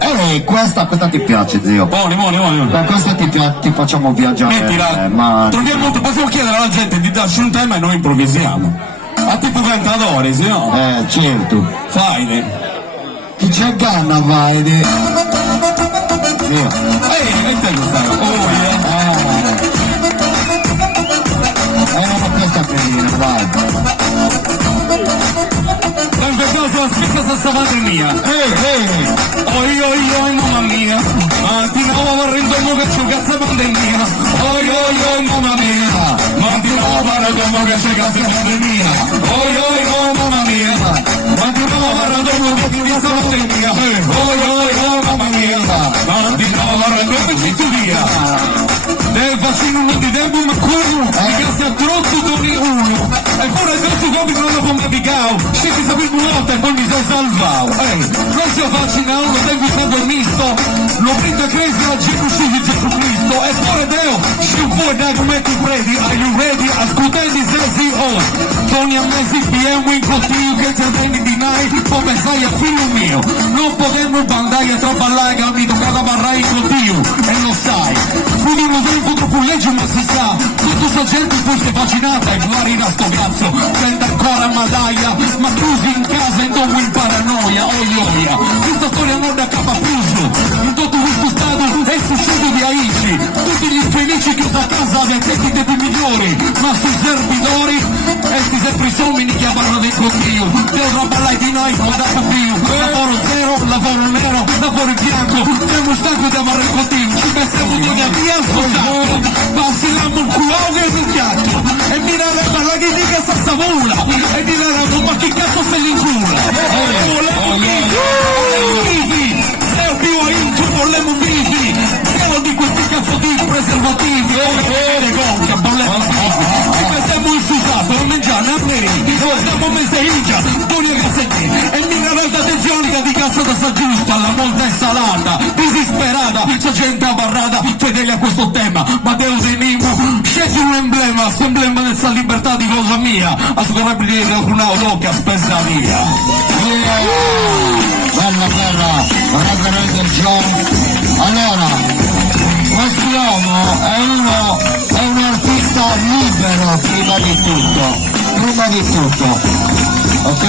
Allora, questa ti piace, zio? Buoni. Per questa ti facciamo viaggiare. Mettila, ma possiamo chiedere alla gente di darci un tema e noi improvvisiamo. A tipo cantatori, sì no? Certo. Fai. Chi c'è ganna vai di... Zio. E te lo stai. Ma questa è bellina, vai. Qualche cosa la stessa salsavata mia. Oi, mamma mia. Ti nuovo vorrendo che c'è cazzo pandemia. Oi, mamma mia. Ma ti nuovo vorrendo che c'è cazzo pandemia. Oi, mamma mia. Ma ti nuovo vorrendo che c'è cazzo pandemia. Oi, mamma mia. Ma ti nuovo vorrendo che c'è cazzo via. Del vaccino non di tempo ma quello che si è troppo doni uno e pure se si compri una pompa di gao se ti sapete una volta e poi mi sei salvato non si vaccinato lo tengo stato misto lo prendo crisi oggi così Gesù Cristo e pure Deo se vuoi dai come ti predi are you ready ascoltati se si Tony a me si piemo in contigo che ti arrendi di nai come sai a figlio mio non potremmo bandare troppo all'aga mi toccata barrai contigo e lo sai futuro tempo troppo legge ma si sa tutta sta gente poi si è vaccinata e guarita sto cazzo prende ancora medaglia ma chiusi in casa e dopo in paranoia oia questa storia non da capa pluso in tutto questo stato è successo di Haiti tutti gli infelici chiusi a casa dai tecniche di migliori ma sui servidori questi sempre somini che parlano del consiglio del roba di noi non da più lavoro zero lavoro nero lavoro bianco siamo stanchi di amare il consiglio ci pensiamo tutti a via passiamo il culo e il piatto e mirare la che dica sta savula e dire ma che cazzo se li incula se più a intro volevo vivi siamo di questi cazzo di preservativi le gonche volevo vivi siamo insusati non mangiare a me siamo messe in già buoni cassetti e mirare l'attenzione di cazzo da sta giusta la molta insalata disisperata c'è gente barrata fedele a questo tema ma Deus enimo scegli un emblema questo emblema della libertà di cosa mia assolutamente dire una che spesa mia bella reverendo John. Allora quest'uomo è un artista libero prima di tutto ok,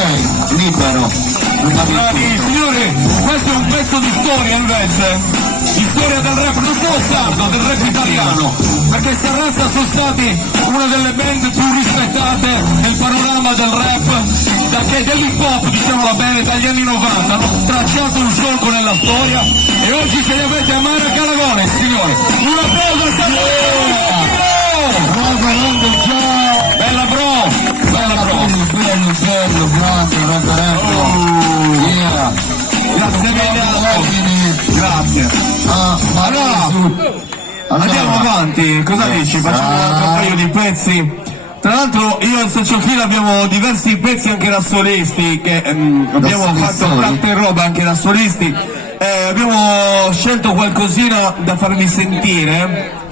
libero signori, questo è un pezzo di storia invece di storia del rap, non solo sardo, del rap italiano, perché Sarrazza sono stati una delle band più rispettate nel panorama del rap, dell'hip hop, diciamola bene, dagli anni 90, hanno tracciato un solco nella storia e oggi ce li avete a mano a Calagone, signori. Un applauso a Bella bro! Bello, grande, reverendo. Grazie mille. Grazie. Allora, andiamo avanti, cosa dici? Facciamo un altro paio di pezzi. Tra l'altro io e Sergio Fila abbiamo diversi pezzi anche da solisti, che abbiamo fatto tante robe anche da solisti. Abbiamo scelto qualcosina da farvi sentire.